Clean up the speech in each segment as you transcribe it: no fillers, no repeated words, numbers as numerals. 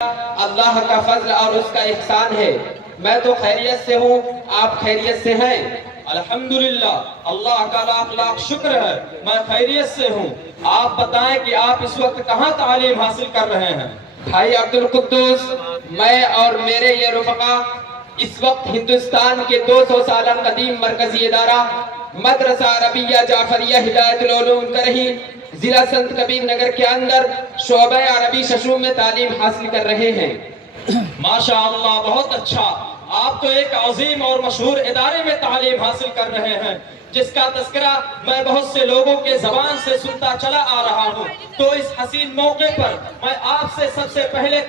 اللہ کا فضل اور اس کا احسان ہے۔ میں تو خیریت سے ہوں، آپ خیریت سے ہیں؟ الحمدللہ، اللہ کا لاکھ لاکھ شکر ہے، میں خیریت سے ہوں۔ آپ بتائیں کہ آپ اس وقت کہاں تعلیم حاصل کر رہے ہیں؟ بھائی عبدالقدوس، میں اور میرے یہ رفقا اس وقت ہندوستان کے 200 سالہ قدیم مرکزی ادارہ مدرسہ عربیہ جعفریہ ہدایت العلوم کرہی ضلع سنت کبیر نگر کے اندر شعبہ عربی ششو میں تعلیم حاصل کر رہے ہیں۔ ماشاءاللہ، بہت اچھا۔ آپ تو ایک عظیم اور مشہور ادارے میں تعلیم حاصل کر رہے ہیں، جس کا تذکرہ میں بہت سے لوگوں کے زبان سے سنتا چلا آ رہا ہوں۔ تو اس حسین موقع پر میں آپ سے سب سے پہلے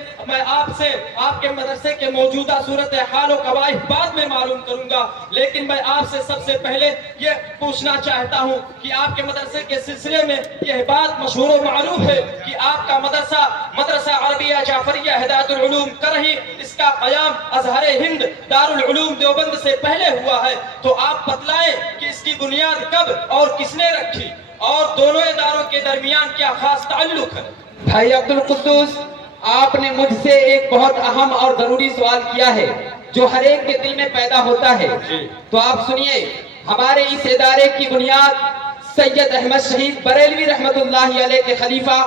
آپ کے مدرسے کے موجودہ صورتحال و قبائح بعد میں معلوم کروں گا، لیکن میں آپ سے سب سے پہلے یہ پوچھنا چاہتا ہوں کہ آپ کے مدرسے کے سلسلے میں یہ بات مشہور و معروف ہے کہ آپ کا مدرسہ عربیہ جعفریہ ہدایت العلوم کرہی، اس کا قیام ازہر ہند دارالعلوم دیوبند سے پہلے ہوا ہے۔ تو آپ بتلائیں کہ اس کی بنیاد کب اور کس نے رکھی، اور دونوں اداروں کے درمیان کیا خاص تعلق ہے؟ بھائی عبدالقدوس، آپ نے مجھ سے ایک بہت اہم اور ضروری سوال کیا ہے جو ہر ایک کے دل میں پیدا ہوتا ہے۔ تو آپ سنیے، ہمارے اس ادارے کی بنیاد سید احمد شہید بریلوی رحمت اللہ علیہ کے خلیفہ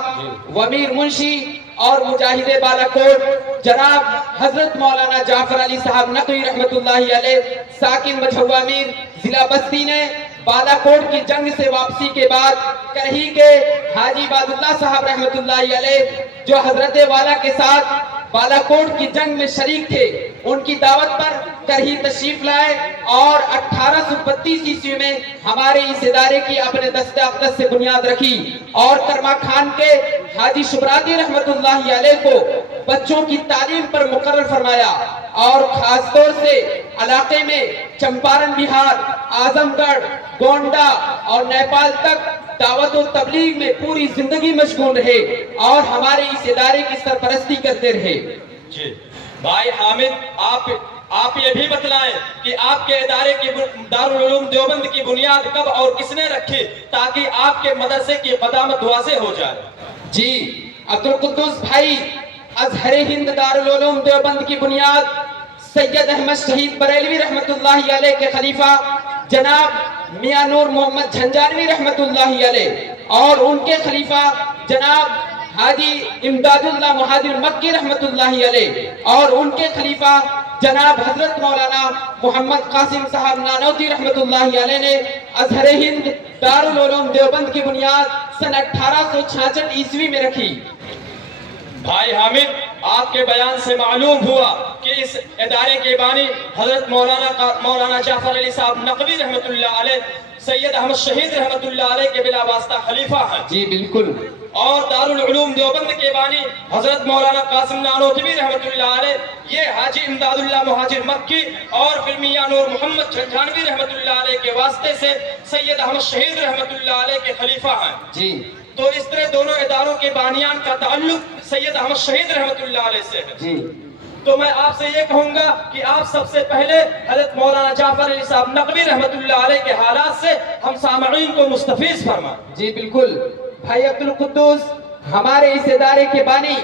وامیر منشی اور مجاہد بالا کوٹ جناب حضرت مولانا جعفر علی صاحب نقوی رحمت اللہ علیہ ساکن مجھوا میر ضلع بستی نے بالا کوٹ کی جنگ سے واپسی کے بعد کرہی کے حاجی عباد اللہ صاحب رحمت اللہ علیہ جو حضرت والا کے ساتھ بالا کوٹ کی جنگ میں شریک تھے، ان کی دعوت پر کرہی تشریف لائے اور 1832 عیسوی میں ہمارے اس ادارے کی اپنے دست اقدس سے بنیاد رکھی اور کرما خان کے حاجی شبراتی رحمت اللہ علیہ کو بچوں کی تعلیم پر مقرر فرمایا اور خاص طور سے علاقے میں چمپارن بہار، اعظم گڑھ، گونڈا اور نیپال تک دعوت و تبلیغ میں پوری زندگی مشغول رہے اور ہمارے اس ادارے کی سرپرستی کرتے رہے۔ جی بھائی حامد، آپ یہ بھی بتلائیں کہ آپ کے ادارے کی دارالعلوم دیوبند کی بنیاد کب اور کس نے رکھی تاکہ آپ کے مدرسے کی قدامت واضح ہو جائے؟ جی عبدالقدوس بھائی، ازہر ہند دارالعلوم دیوبند کی بنیاد سید احمد شہید بریلوی رحمت اللہ علیہ کے خلیفہ جناب میاں نور محمد جھنجاروی رحمت اللہ علیہ اور ان کے خلیفہ جناب حاجی امداد اللہ مہاجر مکی رحمت اللہ علیہ اور ان کے خلیفہ جناب حضرت مولانا محمد قاسم صاحب نانوتی رحمت اللہ علیہ نے ازہر ہند دارالعلوم دیوبند کی بنیاد سن 1866 عیسوی میں رکھی۔ بھائی حامد، آپ کے بیان سے معلوم ہوا کہ اس ادارے کے بانی حضرت مولانا جعفر علی صاحب نقوی رحمت اللہ علیہ سید احمد شہید رحمت اللہ علیہ کے بلا واسطہ خلیفہ ہیں۔ جی بالکل۔ اور دارالعلوم دیوبند کے بانی حضرت مولانا قاسم نانوتوی رحمت اللہ علیہ یہ حاجی امداد اللہ مہاجر مکی اور پھر میاں نور محمد جھنجھانوی رحمت اللہ علیہ کے واسطے سے سید احمد شہید رحمت اللہ علیہ کے خلیفہ ہیں۔ جی تو اس طرح دونوں اداروں کے بانیان کا تعلق سید احمد شہید رحمت اللہ علیہ سے ہے۔ جی تو میں آپ سے یہ کہوں گا کہ آپ سب سے پہلے حضرت مولانا جعفر علی صاحب نقوی رحمت اللہ علیہ کے حالات سے ہم سامعین کو مستفیض فرمائیں۔ جی بالکل۔ بھائی عبدالقدوس، ہمارے اس ادارے کے بانی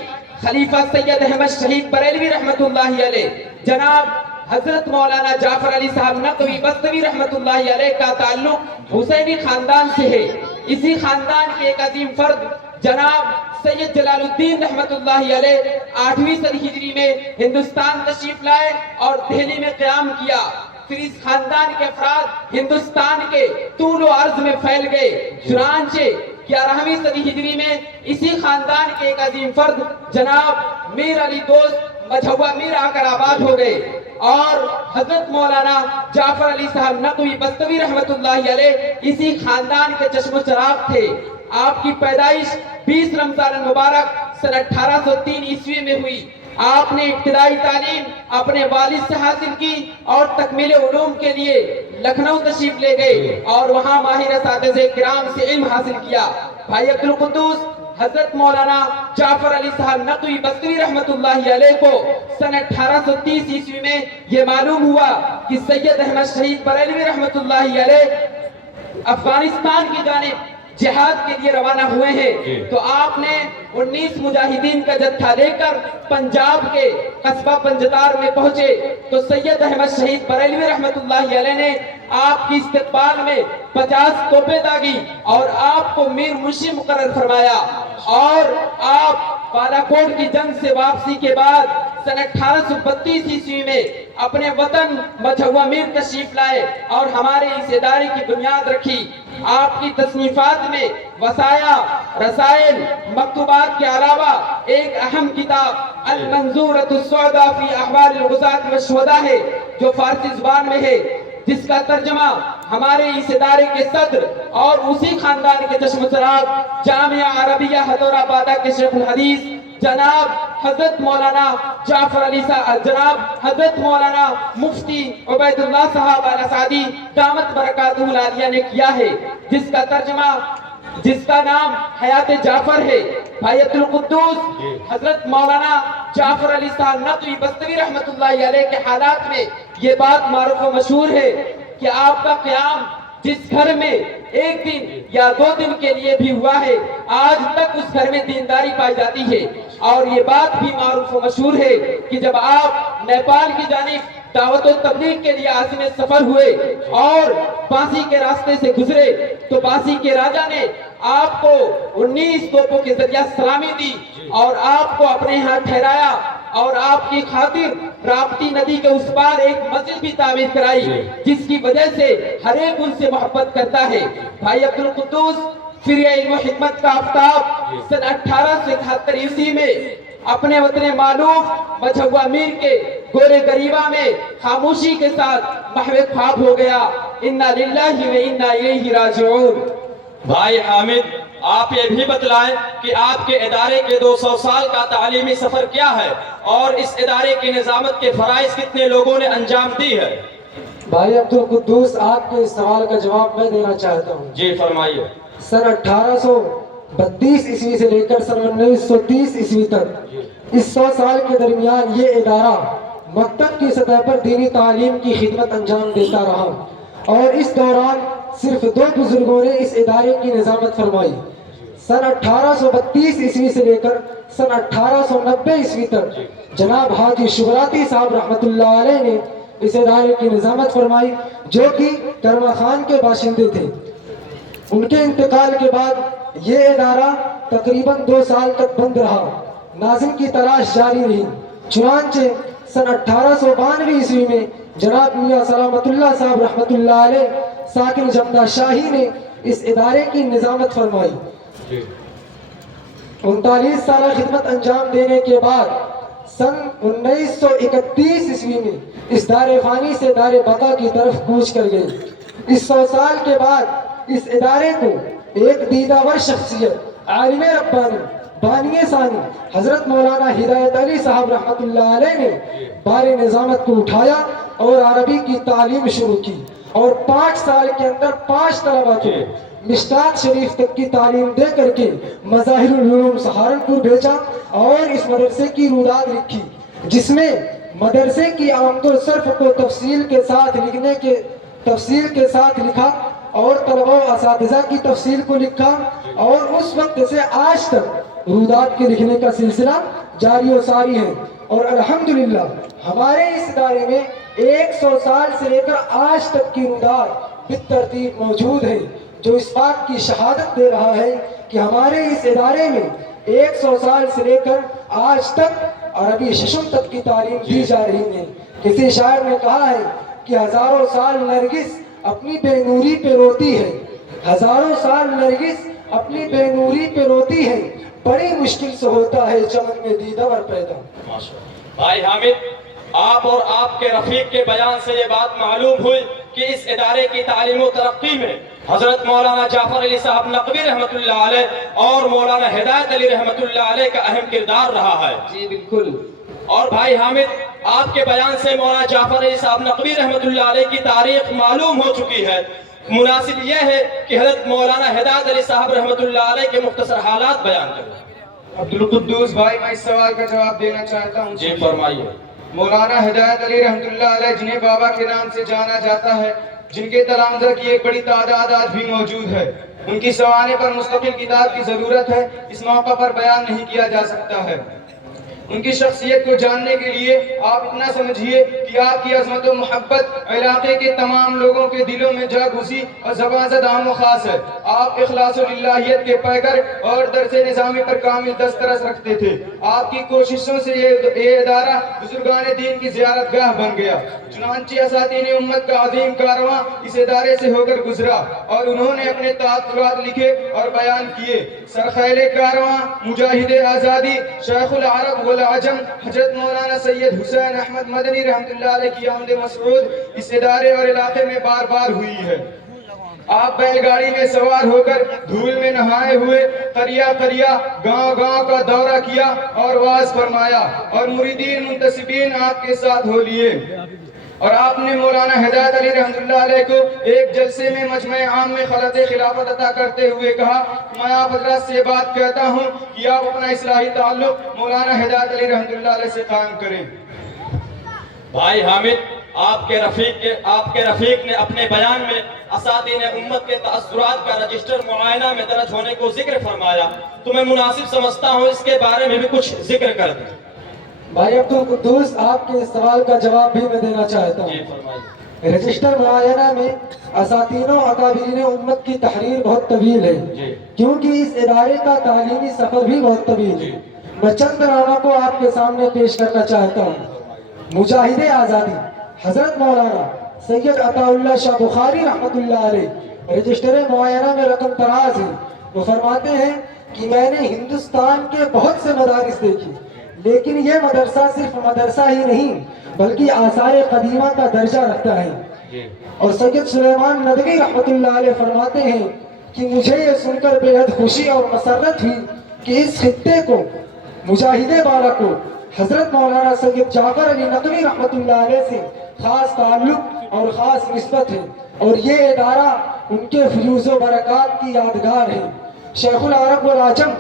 خلیفہ سید احمد شہید بریلوی رحمت اللہ علیہ جناب حضرت مولانا جعفر علی صاحب نقوی بستوی رحمت اللہ علیہ کا تعلق حسینی خاندان سے ہے۔ اسی خاندان کے ایک عظیم فرد جناب سید جلال الدین رحمت اللہ علیہ 8ویں صدی ہجری میں ہندوستان تشریف لائے اور دہلی میں قیام کیا۔ پھر اس خاندان کے افراد ہندوستان کے طول و عرض میں پھیل گئے، چنانچہ 11ویں صدی ہجری میں اسی خاندان کے ایک عظیم فرد جناب میر علی دوست مجھوا میر آ کر آباد ہو گئے اور حضرت مولانا جعفر علی صاحب نقوی بستوی رحمت اللہ علیہ اسی خاندان کے چشم و چراغ تھے۔ آپ کی پیدائش 20 رمضان المبارک سن 1803 عیسوی میں ہوئی۔ آپ نے ابتدائی تعلیم اپنے والد سے حاصل کی اور تکمیل علوم کے لیے لکھنؤ تشریف لے گئے اور وہاں ماہر اساتذہ کرام سے علم حاصل کیا۔ بھائی عبدالقدوس، حضرت مولانا جعفر علی صاحب نقوی بستوی رحمت اللہ علیہ کو سن 1830 عیسوی میں یہ معلوم ہوا کہ سید احمد شہید بریلوی رحمت اللہ علیہ افغانستان کی جانب جہاد کے لیے روانہ ہوئے ہیں تو آپ نے 19 مجاہدین کا جتھا لے کر پنجاب کے قصبہ پنجتار میں پہنچے تو سید احمد شہید بریلوی رحمت اللہ علیہ نے آپ کی استقبال میں 50 توپیں داغی اور آپ کو میر منشی مقرر فرمایا، اور آپ بالاکوٹ کی جنگ سے واپسی کے بعد سن 1832 عیسوی میں اپنے وطن مجھوا میر تشریف لائے اور ہمارے اس ادارے کی بنیاد رکھی۔ آپ کی تصنیفات میں وصایا، رسائل، مکتوبات کے علاوہ ایک اہم کتاب المنظورۃ السوداء فی احوال الغزاة والشہداء ہے جو فارسی زبان میں ہے، جس کا ترجمہ ہمارے اس ادارے کے صدر اور اسی خاندان کے چشم چراغ جامعہ عربیہ حضور آبادہ کے شیخ الحدیث جناب حضرت مولانا جعفر علی صاحب، جناب حضرت مولانا مفتی عبید اللہ صاحب الاسعدی دامت برکاتہ العالیہ نے کیا ہے، جس کا نام حیات جعفر ہے۔ بھائی عبدالقدوس حضرت مولانا جعفر علی صاحب نقوی بستوی رحمت اللہ علیہ کے حالات میں یہ بات معروف و مشہور ہے کہ آپ کا قیام جس گھر میں ایک دن یا 2 دن کے لیے بھی ہوا ہے، آج تک اس گھر میں دینداری پائی جاتی ہے۔ اور یہ بات بھی معروف و مشہور ہے کہ جب آپ نیپال کی جانب دعوت و تبلیغ کے لیے عازم سفر ہوئے اور باسی کے راستے سے گزرے تو باسی کے راجہ نے آپ کو 19 توپوں کے ذریعہ سلامی دی اور آپ کو اپنے ہاں ٹھہرایا اور آپ کی خاطر راپتی ندی کے اس پار ایک مسجد بھی تعمیر کرائی، جس کی وجہ سے ہر ایک ان سے محبت کرتا ہے۔ بھائی عبدالقدوس فر علم و حکمت کا آفتاب سن 1871 عیسوی میں اپنے وطن معلوف مجھوا میر کے گورے گریبا میں خاموشی کے ساتھ محو خواب ہو گیا۔ انا للہ و انا الیہ راجعون۔ بھائی حامد، آپ یہ بھی بتلائیں کہ آپ کے ادارے کے 200 سال کا تعلیمی سفر کیا ہے اور اس ادارے کی نظامت کے فرائض کتنے لوگوں نے انجام دی ہے؟ بھائی عبدالقدوس، آپ کے اس سوال کا جواب میں دینا چاہتا ہوں۔ جی فرمائیے۔ سن 1832 عیسوی سے لے کر سن 1930 عیسوی تک اس 100 سال کے درمیان یہ ادارہ مکتب کی سطح پر دینی تعلیم کی خدمت انجام دیتا رہا، اور اس دوران صرف 2 بزرگوں نے اس ادارے کی نظامت فرمائی۔ سن 1832 عیسوی سے لے کر سن 1890 عیسوی تک جناب حاجی شغراتی صاحب رحمت اللہ علیہ نے اس ادارے کی نظامت فرمائی، جو کہ کرما خان کے باشندے تھے۔ ان کے انتقال کے بعد یہ ادارہ تقریباً 2 سال تک بند رہا، ناظم کی تلاش جاری رہی۔ چنانچہ سن 1892 عیسوی میں جناب میاں سلامت اللہ صاحب رحمت اللہ علیہ ساکن جمدہ شاہی نے اس ادارے کی نظامت فرمائی۔ 39 سالہ خدمت انجام دینے کے بعد سن 1931 عیسوی میں اس دار فانی سے دار بقا کی طرف کوچ کر گئے۔ اس 100 سال کے بعد اس ادارے کو ایک دیدہ شخصیت، عالم ربانی، بانی ثانی حضرت مولانا ہدایت علی صاحب رحمت اللہ علیہ نے بار نظامت کو اٹھایا اور عربی کی تعلیم شروع کی، اور 5 سال کے اندر 5 طلبہ کو مشکات شریف تک کی تعلیم دے کر کے مظاہر العلوم سہارنپور بھیجا اور اس مدرسے کی روداد لکھی، جس میں مدرسے کی آمد و صرف کو تفصیل کے ساتھ لکھا اور طلبہ و اساتذہ کی تفصیل کو لکھا، اور اس وقت سے آج تک روداد کے لکھنے کا سلسلہ جاری و ساری ہے۔ اور الحمدللہ ہمارے اس ادارے میں 100 سال سے لے کر آج تک کی روداد بالترتیب موجود ہے، جو اس بات کی شہادت دے رہا ہے کہ ہمارے اس ادارے میں 100 سال سے لے کر آج تک عربی ششم تک کی تعلیم دی جا رہی ہے۔ کسی شاعر نے کہا ہے کہ 1000 سال نرگس اپنی بے نوری پہ روتی ہے، 1000 سال نرگس اپنی بے نوری پہ روتی ہے، بڑی مشکل سے ہوتا ہے چمن میں دیدہ پیدا۔ بھائی حامد، آپ اور آپ کے رفیق کے بیان سے یہ بات معلوم ہوئی کہ اس ادارے کی تعلیم و ترقی میں حضرت مولانا جعفر علی صاحب نقوی رحمت اللہ علیہ اور مولانا ہدایت علی رحمت اللہ علیہ کا اہم کردار رہا ہے۔ جی بالکل۔ اور بھائی حامد، آپ کے بیان سے مولانا جعفر علی صاحب نقوی رحمت اللہ علیہ کی تاریخ معلوم ہو چکی ہے، مناسب یہ ہے کہ حضرت مولانا ہدایت علی صاحب رحمت اللہ علیہ کے مختصر حالات بیان کریں۔ عبدالقدوس بھائی، میں اس سوال کا جواب دینا چاہتا ہوں۔ جی فرمائیے۔ مولانا ہدایت علی رحمت اللہ علیہ، جنہیں بابا کے نام سے جانا جاتا ہے، جن کے تلامذہ کی ایک بڑی تعداد آج بھی موجود ہے، ان کی سوانح پر مستقل کتاب کی ضرورت ہے، اس موقع پر بیان نہیں کیا جا سکتا ہے۔ ان کی شخصیت کو جاننے کے لیے آپ اتنا سمجھیے کہ آپ کی عظمت و محبت علاقے کے تمام لوگوں کے دلوں میں جا گھسی اور زبان زد عام و خاص ہے۔ آپ اخلاص و للہیت کے پیکر اور درس نظامی پر کامل دسترس رکھتے تھے۔ آپ کی کوششوں سے یہ ادارہ بزرگان دین کی زیارت گاہ بن گیا۔ چنانچہ اساتین امت کا عظیم کارواں اس ادارے سے ہو کر گزرا اور انہوں نے اپنے تاثرات لکھے اور بیان کیے۔ سرخیل کارواں مجاہد آزادی شیخ العرب والعجم حضرت مولانا سید حسین احمد مدنی رحمۃ اللہ علیہ کی آمد مسعود اس ادارے اور علاقے میں بار بار ہوئی ہے۔ آپ بیل گاڑی میں سوار ہو کر دھول میں نہائے ہوئے قریہ قریہ گاؤں گاؤں کا دورہ کیا اور واعظ فرمایا اور مریدین منتسبین آپ کے ساتھ ہو لیے، اور آپ نے مولانا ہدایت علی رحمۃ اللہ علیہ کو ایک جلسے میں مجمع عام میں خلعت خلافت عطا کرتے ہوئے کہا، میں آپ حضرات سے بات کہتا ہوں کہ آپ اپنا اصلاحی تعلق مولانا ہدایت علی رحمۃ اللہ علیہ سے قائم کریں۔ بھائی حامد، آپ کے رفیق نے اپنے بیان میں اساتین امت کے تاثرات کا رجسٹر معائنہ میں درج ہونے کو ذکر فرمایا، تو میں مناسب سمجھتا ہوں اس کے بارے میں بھی کچھ ذکر کر دیں۔ بھائی عبدالقدوس، آپ کے اس سوال کا جواب بھی میں دینا چاہتا جی ہوں۔ فرمائیے۔ رجسٹر معائنہ میں اساتین و اکابرین امت کی تحریر بہت طویل ہے، جی کیونکہ اس ادارے کا تعلیمی سفر بھی بہت طویل ہے۔ میں چند ناموں کو آپ کے سامنے پیش کرنا چاہتا ہوں۔ مجاہد آزادی حضرت مولانا سید عطا اللہ شاہ بخاری رحمۃ اللہ علیہ رجسٹر معائنہ میں رقم تراز ہے۔ وہ فرماتے ہیں کہ میں نے ہندوستان کے بہت سے مدارس دیکھی، لیکن یہ مدرسہ صرف مدرسہ ہی نہیں بلکہ آثار قدیمہ کا درجہ رکھتا ہے۔ اور سید سلیمان ندوی رحمۃ اللہ علیہ فرماتے ہیں کہ مجھے یہ سن کر بے حد خوشی اور مسرت ہوئی کہ اس خطے کو، مجاہد بالا کو، حضرت مولانا سید جعفر علی ندوی رحمۃ اللہ علیہ سے خاص تعلق اور خاص نسبت ہے، اور یہ ادارہ ان کے فیوز و برکات کی یادگار ہے۔ شیخ العرب والعجم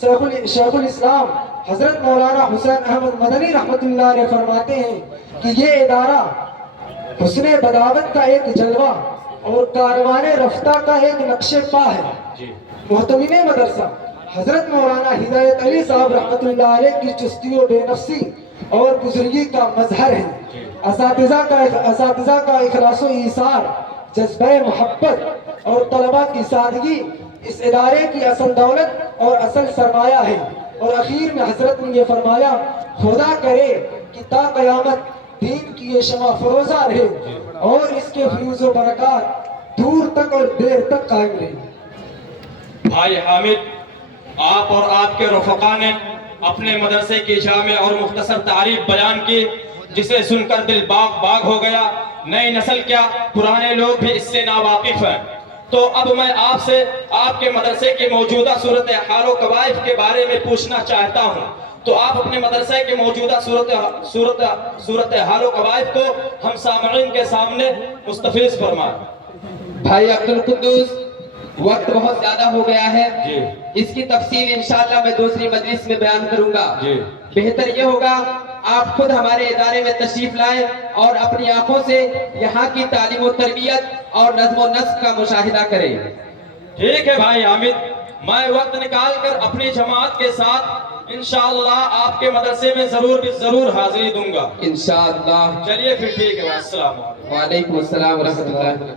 شیخ الاسلام حضرت مولانا حسین احمد مدنی رحمۃ اللہ علیہ فرماتے ہیں کہ یہ ادارہ حسن بداوت کا ایک جلوہ اور کاروان رفتہ کا ایک نقش پا ہے۔ محتمین مدرسہ حضرت مولانا ہدایت علی صاحب رحمۃ اللہ علیہ کی چستی و بے نفسی اور بزرگی کا مظہر ہے۔ اساتذہ کا اخلاص و ایثار، جذبہ محبت اور طلبہ کی سادگی اس ادارے کی اصل دولت اور اصل سرمایہ ہے۔ اور اخیر میں حضرت نے یہ فرمایا، خدا کرے کہ تا قیامت دین کی یہ شمع فروزہ رہے اور اس کے فیوز و برکات دور تک اور دیر تک قائم رہے۔ بھائی حامد، آپ اور آپ کے رفقا نے اپنے مدرسے کی جامع اور مختصر تعریف بیان کی، جسے سن کر دل باغ باغ ہو گیا۔ نئی نسل کیا، پرانے لوگ بھی اس سے ناواقف ہیں۔ تو اب میں آپ سے آپ کے مدرسے کی موجودہ صورتحال و قوائف کے بارے میں پوچھنا چاہتا ہوں۔ تو آپ اپنے مدرسے کے موجودہ صورتحال و قوائف کو ہم سامعین کے سامنے مستفیض فرمائیں۔ بھائی عبدالقدوس، وقت بہت زیادہ ہو گیا ہے، جی اس کی تفصیل انشاءاللہ میں دوسری مجلس میں بیان کروں گا۔ جی بہتر یہ ہوگا آپ خود ہمارے ادارے میں تشریف لائیں اور اپنی آنکھوں سے یہاں کی تعلیم و تربیت اور نظم و نسق کا مشاہدہ کریں۔ ٹھیک ہے بھائی حامد، میں وقت نکال کر اپنی جماعت کے ساتھ انشاءاللہ آپ کے مدرسے میں ضرور حاضری دوں گا۔ انشاءاللہ۔ چلیے پھر ٹھیک ہے، السلام علیکم۔ وعلیکم السلام ورحمۃ اللہ۔